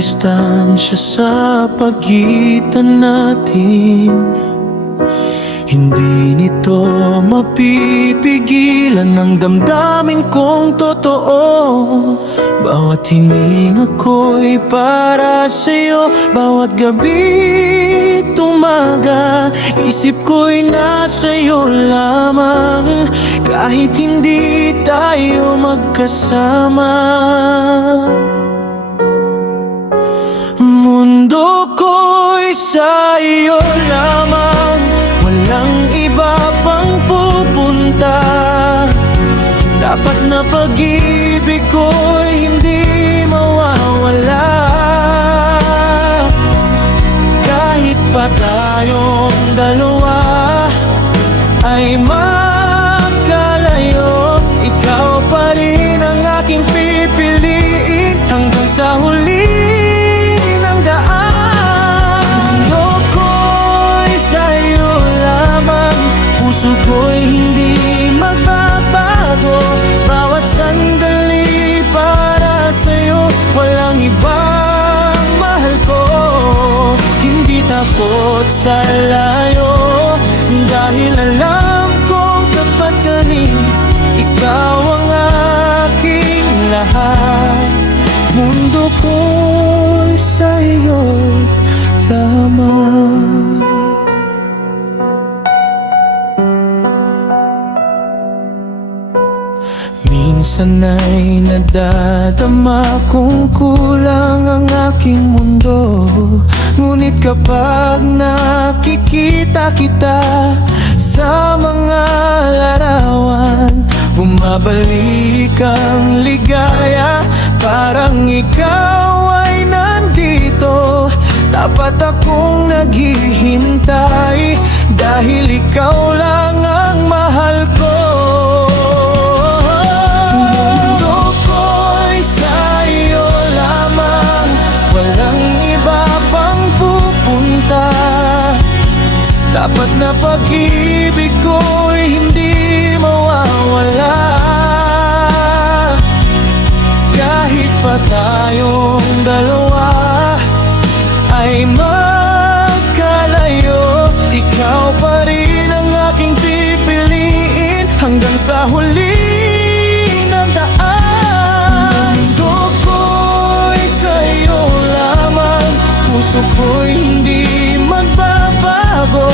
distansya sa pagitan natin. Hindi nito mapipigilan ang damdamin kong totoo. Bawat hininga ko'y para sa'yo. Bawat gabi tumaga, isip ko'y nasa'yo lamang. Kahit hindi tayo magkasama, mundo ko'y sa'yo lamang. Walang iba pang pupunta. Dapat na pag-ibig ko'y hindi mawawala. Kahit pa tayong dalawa ay magkalayo, ikaw pa rin ang aking pipiliin hanggang sa huli ng daan. Mundo ko'y sa'yo lamang, puso ko'y hindi magbabago. Bawat sandali para sa'yo, walang ibang mahal ko. Hindi takot sa layo, dahil alam kong tapat ka rin. Ikaw ang aking lahat. Mundo ko'y sa'yo lamang. Minsan ay nadadama kung kulang ang aking mundo. Ngunit kapag nakikita kita sa mga larawan, bumabalik ang ligaya. Parang ikaw ay nandito, dapat akong naghihintay, dahil ikaw lang ang mahal ko. Mundo ko'y sa'yo lamang, walang iba pang pupunta. Dapat na pag-ibig ko'y hindi mawawala. Kahit pa tayong dalawa ay magkalayo, ikaw pa rin ang aking pipiliin hanggang sa huli ng daan. Mundo ko'y sa'yo lamang, puso ko'y hindi magbabago.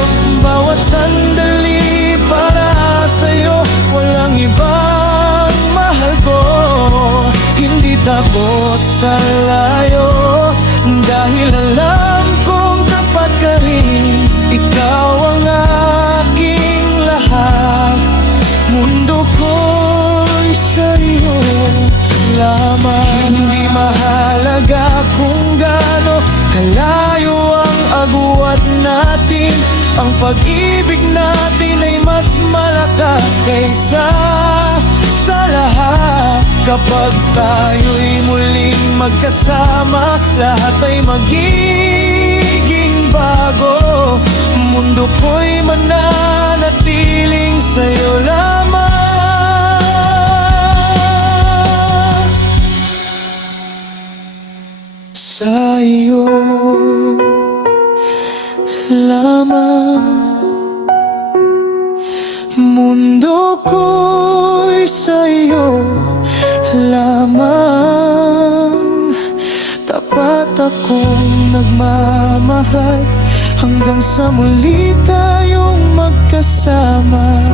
Bawat sandali para sa'yo, walang ibang mahal ko. Hindi takot sa layo, dahil alam kong tapat ka rin. Ikaw ang aking lahat. Mundo ko'y sa'yo lamang. Hindi mahalaga kung gaano kalayo ang agwat natin. Ang pag-ibig natin ay mas malakas kaysa sa lahat. Kapag tayo'y muling magkasama, lahat ay magiging bago. Mundo ko'y mananatiling sa'yo lamang. Sa'yo lamang. Mundo ko'y sa'yo lamang. Tapat akong nagmamahal hanggang sa muli tayong magkasama.